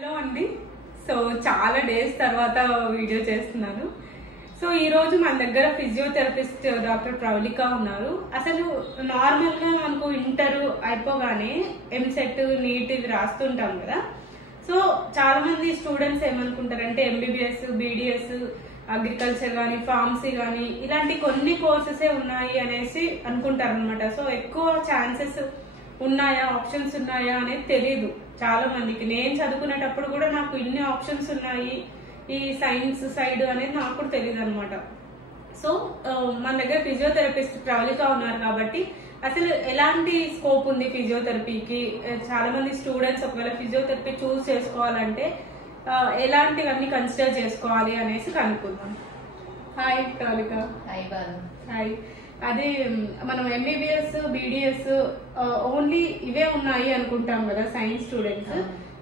Hello అండి. So చాలా days తర్వాత వీడియో చేస్తున్నాను. సో ఈ రోజు మన దగ్గర ఫిజియోథెరపిస్ట్ డాక్టర్ ప్రవళిక ఉన్నారు. అసలు నార్మల్ గా మనకు ఇంటర్ అయిపోగానే ఎంసెట్ నీట్ ఇవి రాస్తుంటాం కదా. సో చాలా మంది స్టూడెంట్స్ ఏమనుకుంటారంటే ఎంబీబీఎస్, బీడీఎస్, అగ్రికల్చర్ కానీ, ఫార్మసీ కానీ ఇలాంటి కొన్ని కోర్సెస్ ఉన్నాయి అనేసి అనుకుంటారు అనమాట. సో ఎక్కువ ఛాన్సెస్ ఉన్నాయా, ఆప్షన్స్ ఉన్నాయా అనేది తెలియదు చాలా మందికి. నేను చదువుకునేటప్పుడు కూడా నాకు ఇన్ని ఆప్షన్స్ ఉన్నాయి ఈ సైన్స్ సైడ్ అనేది నాకు కూడా తెలియదు అనమాట. సో మన దగ్గర ఫిజియోథెరపిస్ట్ ప్రవళిక ఉన్నారు కాబట్టి అసలు ఎలాంటి స్కోప్ ఉంది ఫిజియోథెరపీకి, చాలా మంది స్టూడెంట్స్ ఒకవేళ ఫిజియోథెరపీ చూస్ చేసుకోవాలంటే ఎలాంటివన్నీ కన్సిడర్ చేసుకోవాలి అనేసి కనుక్కుందాం. హాయ్ ప్రవళిక. హాయ్. అదే మనం ఎంబీబీఎస్, బీడీఎస్ ఓన్లీ ఇవే ఉన్నాయి అనుకుంటాం కదా సైన్స్ స్టూడెంట్స్.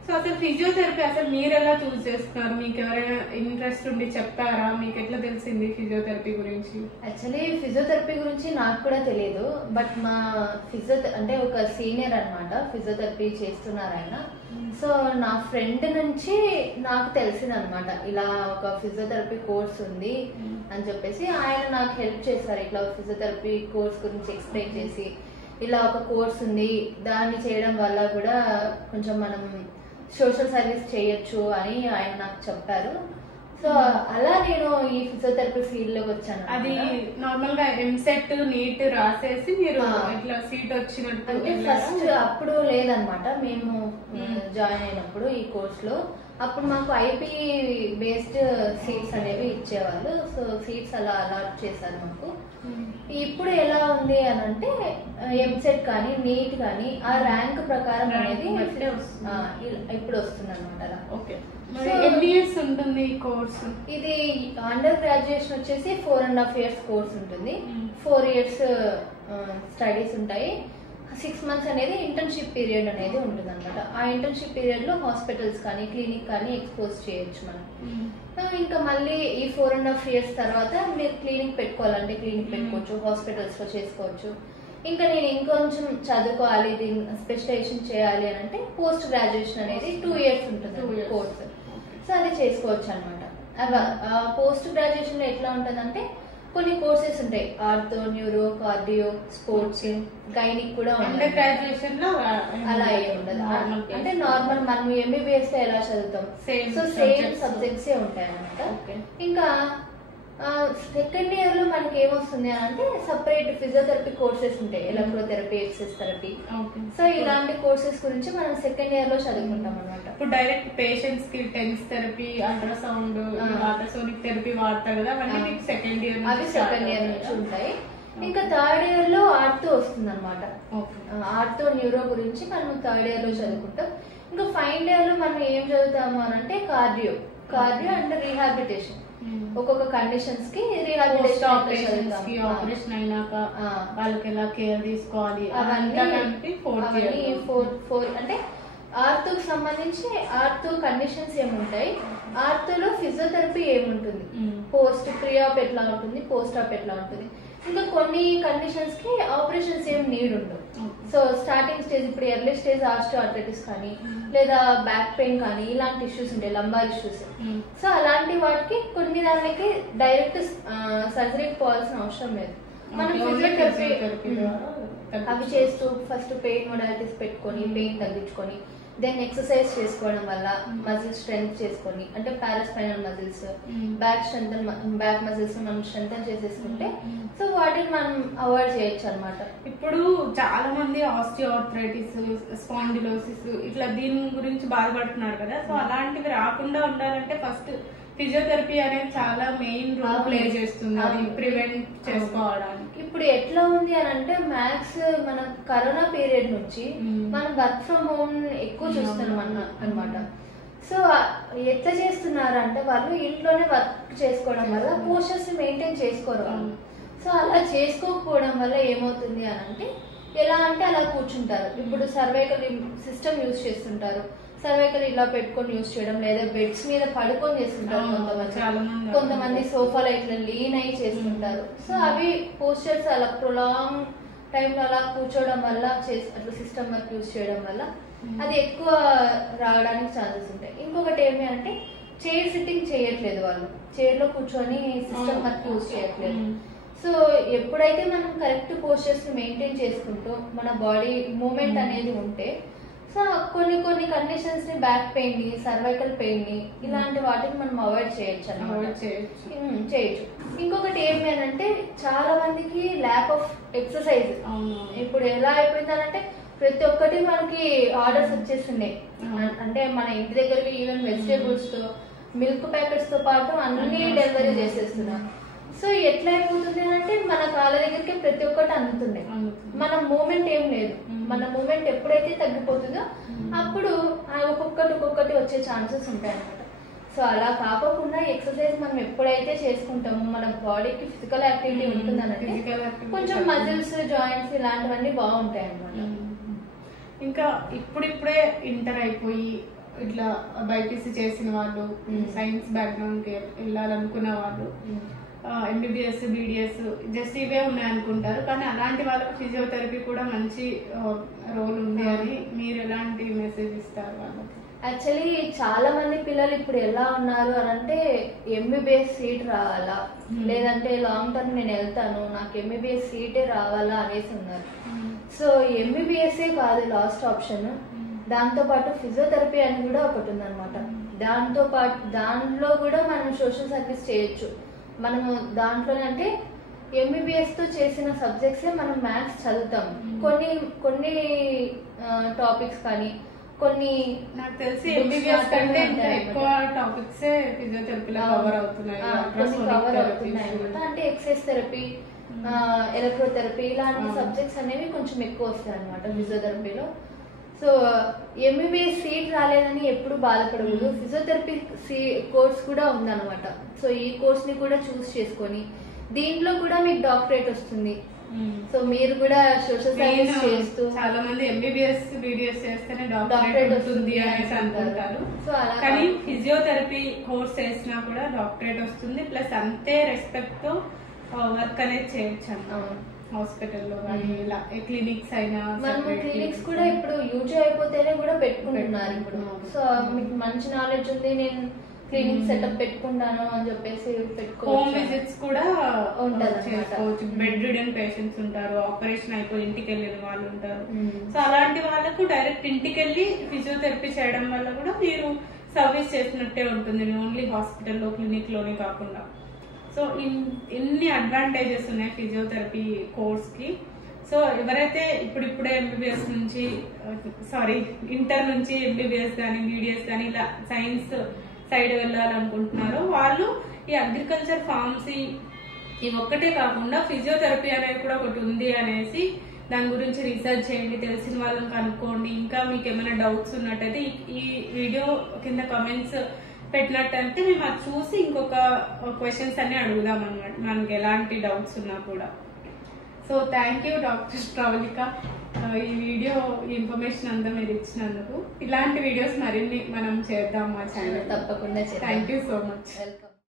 సో అసలు ఫిజియోథెరపీ అసలు మీరు ఎలా చూస్ చేస్తున్నారు? మీకు ఎవరైనా ఇంట్రెస్ట్ ఉండి చెప్తారా? మీకు ఎట్లా తెలిసింది ఫిజియోథెరపీ గురించి? యాక్చువల్లీ ఫిజియోథెరపీ గురించి నాకు కూడా తెలియదు. బట్ మా అంటే ఒక సీనియర్ అన్నమాట ఫిజియోథెరపీ చేస్తున్నారు ఆయన. సో నా ఫ్రెండ్ నుంచి నాకు తెలిసింది అనమాట, ఇలా ఒక ఫిజియోథెరపీ కోర్స్ ఉంది అని చెప్పేసి ఆయన నాకు హెల్ప్ చేశారు. ఇట్లా ఫిజియోథెరపీ కోర్స్ గురించి ఎక్స్ప్లెయిన్ చేసి, ఇలా ఒక కోర్స్ ఉంది, దాన్ని చేయడం వల్ల కూడా కొంచెం మనం సోషల్ సర్వీస్ చేయొచ్చు అని ఆయన నాకు చెప్పారు. సో అలా నేను ఈ ఫిజియోథెరపీ ఫీల్డ్ లోకి వచ్చాను. అది నార్మల్ గా ఎంసెట్ నీట్ రాసేసి మీరు ఇట్లా సీట్ వచ్చినట్టు? అంటే ఫస్ట్ అప్పుడు లేదనమాట, మేము జాయిన్ అయినప్పుడు ఈ కోర్స్ లో అప్పుడు మాకు ఐపీ బేస్డ్ సీట్స్ అనేవి ఇచ్చేవాళ్ళు. సో సీట్స్ అలా అలాట్ చేశారు మాకు. ఇప్పుడు ఎలా ఉంది అని అంటే ఎంసెట్ కానీ నీట్ కానీ ఆ ర్యాంక్ ప్రకారం అనేది ఇప్పుడు వస్తుంది అనమాట. అలా ఎన్ని ఇయర్స్ ఉంటుంది కోర్స్? ఇది అండర్ గ్రాడ్యుయేషన్ వచ్చేసి 4.5 years కోర్స్ ఉంటుంది. 4 years స్టడీస్ ఉంటాయి. 6 months అనేది ఇంటర్న్షిప్ పీరియడ్ అనేది ఉంటుంది అనమాట. ఆ ఇంటర్న్షిప్ పీరియడ్ లో హాస్పిటల్స్ కానీ క్లినిక్ కానీ ఎక్స్పోజ్ చేయొచ్చు మనం. ఇంకా మళ్ళీ ఈ 4.5 years తర్వాత మీరు క్లినిక్ పెట్టుకోవాలంటే క్లినిక్ పెట్టుకోవచ్చు, హాస్పిటల్స్ లో చేసుకోవచ్చు. ఇంకా నేను ఇంకొంచెం చదువుకోవాలి, దీన్ని స్పెషలైజేషన్ చేయాలి అని అంటే పోస్ట్ గ్రాడ్యుయేషన్ అనేది 2 years ఉంటుంది కోర్స్. సో అది చేసుకోవచ్చు అనమాట. పోస్ట్ గ్రాడ్యుయేషన్ లో ఎట్లా ఉంటదంటే కొన్ని కోర్సెస్ ఉంటాయి, ortho, neuro, cardio, sports, gynaec కూడా అండర్ గ్రాడ్యుయేషన్ లో అలా ఏమి ఉండదు. అంటే నార్మల్ మనం ఎంబీబీఎస్ లో ఎలా చదువుతాం సో సేమ్ సబ్జెక్ట్స్ ఉంటాయి అనమాట. ఇంకా సెకండ్ ఇయర్ లో మనకి ఏమొస్తుంది అని అంటే సపరేట్ ఫిజియోథెరపీ కోర్సెస్ ఉంటాయి, ఎలక్ట్రోథెరపీ, ఎక్సెస్ థెరపీ. సో ఇలాంటి కోర్సెస్ గురించి మనం సెకండ్ ఇయర్ లో చదువుకుంటాం అనమాట. ఇప్పుడు డైరెక్ట్ పేషెంట్స్ కి TENS therapy, ultrasound, ultrasonic therapy వాడతారు కదా, అవన్నీ మీకు సెకండ్ ఇయర్ అవి సెకండ్ ఇయర్ నుంచి ఉంటాయి. ఇంకా థర్డ్ ఇయర్ లో ఆర్థో వస్తుంది అనమాట. ఆర్థో, న్యూరో గురించి మనం థర్డ్ ఇయర్ లో చదువుకుంటాం. ఇంకా ఫైనల్ ఇయర్ లో మనం ఏం చదువుతాము అని అంటే కార్డియో అండ్ రీహాబిలిటేషన్. ఒక్కొక్క కండిషన్స్ కి రీహాబిలిటేషన్, ఆపరేషన్ అయినాక వాళ్ళకి ఎలా కేర్ తీసుకోవాలి అవన్నీ 4 అంటే ఆర్థోకి సంబంధించి ఆర్థో కండిషన్స్ ఏముంటాయి, ఆర్థోలో ఫిజియోథెరపీ ఏముంటుంది, పోస్ట్ ప్రీ ఆప్ ఎట్లా ఉంటుంది, పోస్ట్ ఆప్ ఎట్లా ఉంటుంది. ఇంకా కొన్ని కండిషన్స్ కి ఆపరేషన్స్ ఏం నీడ్ ఉండవు. సో స్టార్టింగ్ స్టేజ్, ఇప్పుడు ఎర్లీ స్టేజ్ ఆస్టియోఆర్థరైటిస్ కానీ లేదా బ్యాక్ పెయిన్ కానీ ఇలాంటి ఇష్యూస్ ఉంటాయి, లంబార్ ఇష్యూస్. సో అలాంటి వాటికి కొన్ని దానికి డైరెక్ట్ సర్జరీకి పోవాల్సిన అవసరం లేదు. మనం ఫిజియోథెరపీ అవి చేస్తూ ఫస్ట్ పెయిన్ మొడాలిటీస్ పెట్టుకొని పెయిన్ తగ్గించుకొని దెన్ ఎక్సర్సైజ్ చేసుకోవడం వల్ల మజిల్స్ స్ట్రెంగ్త్ చేసుకొని, అంటే పారాస్పైనల్ మజిల్స్, బ్యాక్ మజిల్స్ మనం స్ట్రెంగ్త్ చేసేసుకుంటే సో వాటిని మనం అవాయిడ్ చేయొచ్చు అనమాట. ఇప్పుడు చాలా మంది ఆస్టియోఆర్థరైటిస్, స్పాండిలోసిస్ ఇట్లా దీని గురించి బాధపడుతున్నారు కదా. సో అలాంటివి రాకుండా ఉండాలంటే ఫస్ట్ ఫిజియోథెరపీ అనేది చాలా మెయిన్ రోల్ ప్లే చేస్తుంది, అది ప్రివెంట్ చేసుకోవడానికి. ఇప్పుడు ఎట్లా ఉంది అని అంటే మ్యాక్స్ మన కరోనా పీరియడ్ నుంచి మనం వర్క్ ఫ్రమ్ హోమ్ ఎక్కువ చూస్తున్నాం అనమాట. సో ఎట్లా చేస్తున్నారు అంటే వాళ్ళు ఇంట్లోనే వర్క్ చేసుకోవడం వల్ల పోస్టర్స్ మెయింటైన్ చేసుకోరు. సో అలా చేసుకోకపోవడం వల్ల ఏమవుతుంది అని అంటే ఎలా అంటే అలా కూర్చుంటారు. ఇప్పుడు సర్వైకల్ సిస్టమ్ యూజ్ చేస్తుంటారు, సర్వైకల్ ఇలా పెట్టుకొని యూజ్ చేయడం, లేదా బెడ్స్ మీద పడుకొని చేస్తుంటారు కొంతమంది సోఫాలో ఇట్లా లీన్ అయి చేస్తుంటారు. సో అవి పోస్చర్స్ అలా ప్రొలాంగ్ టైంలో అలా కూర్చోవడం వల్ల అట్లా సిస్టమ్ వర్క్ యూజ్ చేయడం వల్ల అది ఎక్కువ రావడానికి ఛాన్సెస్ ఉంటాయి. ఇంకొకటి ఏమి అంటే చైర్ సిట్టింగ్ చేయట్లేదు, వాళ్ళు చైర్ లో కూర్చొని సిస్టమ్ వర్క్ యూజ్ చేయట్లేదు. సో ఎప్పుడైతే మనం కరెక్ట్ పోస్చర్స్ మెయింటైన్ చేసుకుంటూ మన బాడీ మూమెంట్ అనేది ఉంటే సో కొన్ని కండిషన్స్ ని, బ్యాక్ పెయిన్ ని, సర్వైకల్ పెయిన్ ని, ఇలాంటి వాటిని మనం అవాయిడ్ చేయొచ్చు. ఇంకొకటి ఏమి అంటే చాలా మందికి ల్యాక్ ఆఫ్ ఎక్సర్సైజ్. ఇప్పుడు ఎలా అయిపోయిందనంటే ప్రతి ఒక్కటి మనకి ఆర్డర్స్ వచ్చేస్తున్నాయి. అంటే మన ఇంటి దగ్గరికి ఈవెన్ వెజిటేబుల్స్ తో, మిల్క్ ప్యాకెట్స్ తో పాటు అన్ని డెలివరీ చేసేస్తున్నారు. సో ఎట్లా అయిపోతుంది అంటే మన కాళ్ళ దగ్గరికి ప్రతి ఒక్కటి అందుతుంది, మన మూమెంట్ ఏం లేదు. మన మూమెంట్ ఎప్పుడైతే తగ్గిపోతుందో అప్పుడు ఒక్కొక్కటి వచ్చే ఛాన్సెస్ ఉంటాయి అన్నమాట. సో అలా కాకుండా ఎక్సర్సైజ్ మనం ఎప్పుడైతే చేసుకుంటామో మన బాడీకి ఫిజికల్ యాక్టివిటీ ఉంటుందనంటే కొంచెం మజిల్స్, జాయింట్స్ ఇలాంటివన్నీ బాగుంటాయి అన్నమాట. ఇంకా ఇప్పుడిప్పుడే ఇంటర్ అయిపోయి ఇట్లా బైపీసీ చేసిన వాళ్ళు, సైన్స్ బ్యాక్గ్రౌండ్ కి వెళ్ళాలనుకున్న వాళ్ళు, ఎంబీబీఎస్, బీడీఎస్ జస్ట్ ఇవే ఉన్నాయి అనుకుంటారు. కానీ అలాంటి వాళ్ళకి ఫిజియోథెరపీ కూడా మంచి రోల్ ఉంది అని మీరు ఎలాంటి మెసేజ్ ఇస్తారు వాళ్ళకి? యాక్చువల్లీ చాలా మంది పిల్లలు ఇప్పుడు ఎలా ఉన్నారు అని అంటే ఎంబీబీఎస్ సీట్ రావాలా, లేదంటే లాంగ్ టర్మ్ నేను వెళ్తాను, నాకు ఎంబీబీఎస్ సీటే రావాలా అనేసి ఉన్నారు. సో ఎంబీబీఎస్ఏ కాదు లాస్ట్ ఆప్షన్, దాంతో పాటు ఫిజియోథెరపీ అని కూడా ఒకటి ఉందన్నమాట. దాంతో పాటు దాంట్లో కూడా మనం సోషల్ సర్వీస్ చేయొచ్చు. మనము దాంట్లోనే అంటే ఎంబీబీఎస్ తో చేసిన సబ్జెక్ట్సే మనం మ్యాథ్స్ చదువుతాం. కొన్ని టాపిక్స్ కానీ కొన్ని నాకు తెలిసి ఎంబీబీఎస్ కంటే ఇంకా ఎక్కువ టాపిక్స్ ఫిజియోథెరపీలో కవర్ అవుతున్నాయి. అంటే ఎక్సర్సైజ్ థెరపీ, ఎలక్ట్రోథెరపీ ఇలాంటి సబ్జెక్ట్స్ అనేవి కొంచెం ఎక్కువ వస్తాయి అనమాట ఫిజియోథెరపీలో. సో ఎంబీబీఎస్ సీట్ రాలేదని ఎప్పుడు బాధపడకూడదు. ఫిజియోథెరపీ కోర్స్ కూడా ఉందన్నమాట. సో ఈ కోర్స్ ని కూడా చూస్ చేసుకొని దీంట్లో కూడా మీకు డాక్టరేట్ వస్తుంది. సో మీరు కూడా సోషల్ సర్వీస్ చేస్తూ చాలా మంది ఎంబీబీఎస్, బీడీఎస్ చేస్తేనే డాక్టరేట్ వస్తుంది అనేసి అనుకుంటారు. కానీ ఫిజియోథెరపీ కోర్స్ చేసినా కూడా డాక్టరేట్ వస్తుంది. ప్లస్ అంతే రెస్పెక్ట్ తో వర్క్ అనేది చేయొచ్చు అన్నమాట. హాస్పిటల్లో కానీ ఇలా క్లినిక్స్ అయినా, మనము క్లినిక్స్ కూడా ఇప్పుడు యూజ్ అయిపోతేనే కూడా పెట్టుకుంటున్నారు ఇప్పుడు. సో మీకు మంచి నాలెడ్జ్ ఉంది, నేను క్లినిక్ సెటప్ పెట్టుకుంటాను అని చెప్పేసి పెట్టుకోవచ్చు. హోమ్ విజిట్స్ కూడా చేసుకోవచ్చు. బెడ్ రిడెన్ పేషెంట్స్ ఉంటారు, ఆపరేషన్ అయిపోయి ఇంటికి వెళ్ళిన వాళ్ళు ఉంటారు. సో అలాంటి వాళ్ళకు డైరెక్ట్ ఇంటికి వెళ్ళి ఫిజియోథెరపీ చేయడం వల్ల కూడా మీరు సర్వీస్ చేసినట్టే ఉంటుంది, ఓన్లీ హాస్పిటల్లో, క్లినిక్ లోనే కాకుండా. సో ఇన్ని అడ్వాంటేజెస్ ఉన్నాయి ఫిజియోథెరపీ కోర్స్ కి. సో ఎవరైతే ఇప్పుడిప్పుడే ఎంబీబీఎస్ నుంచి ఇంటర్ నుంచి ఎంబీబీఎస్ కానీ, బీడీఎస్ కానీ ఇలా సైన్స్ సైడ్ వెళ్ళాలనుకుంటున్నారో వాళ్ళు ఈ అగ్రికల్చర్, ఫార్మసీ ఇవి ఒక్కటే కాకుండా ఫిజియోథెరపీ అనేది కూడా ఒకటి ఉంది అనేసి దాని గురించి రీసెర్చ్ చేయండి, తెలిసిన వాళ్ళని కనుక్కోండి. ఇంకా మీకు ఏమైనా డౌట్స్ ఉన్నట్టయితే ఈ వీడియో కింద కమెంట్స్ పెట్టినట్టంటే మేము అది చూసి ఇంకొక క్వశ్చన్స్ అన్ని అడుగుదాం అన్నమాట, మనకి ఎలాంటి డౌట్స్ ఉన్నా కూడా. So thank you doctor Pravalika, ఈ వీడియో ఇన్ఫర్మేషన్ అంతా మీరు ఇచ్చినందుకు. ఇలాంటి వీడియోస్ మరిన్ని మనం చేద్దాం మా ఛానల్. తప్పకుండా. Thank you so much. Welcome.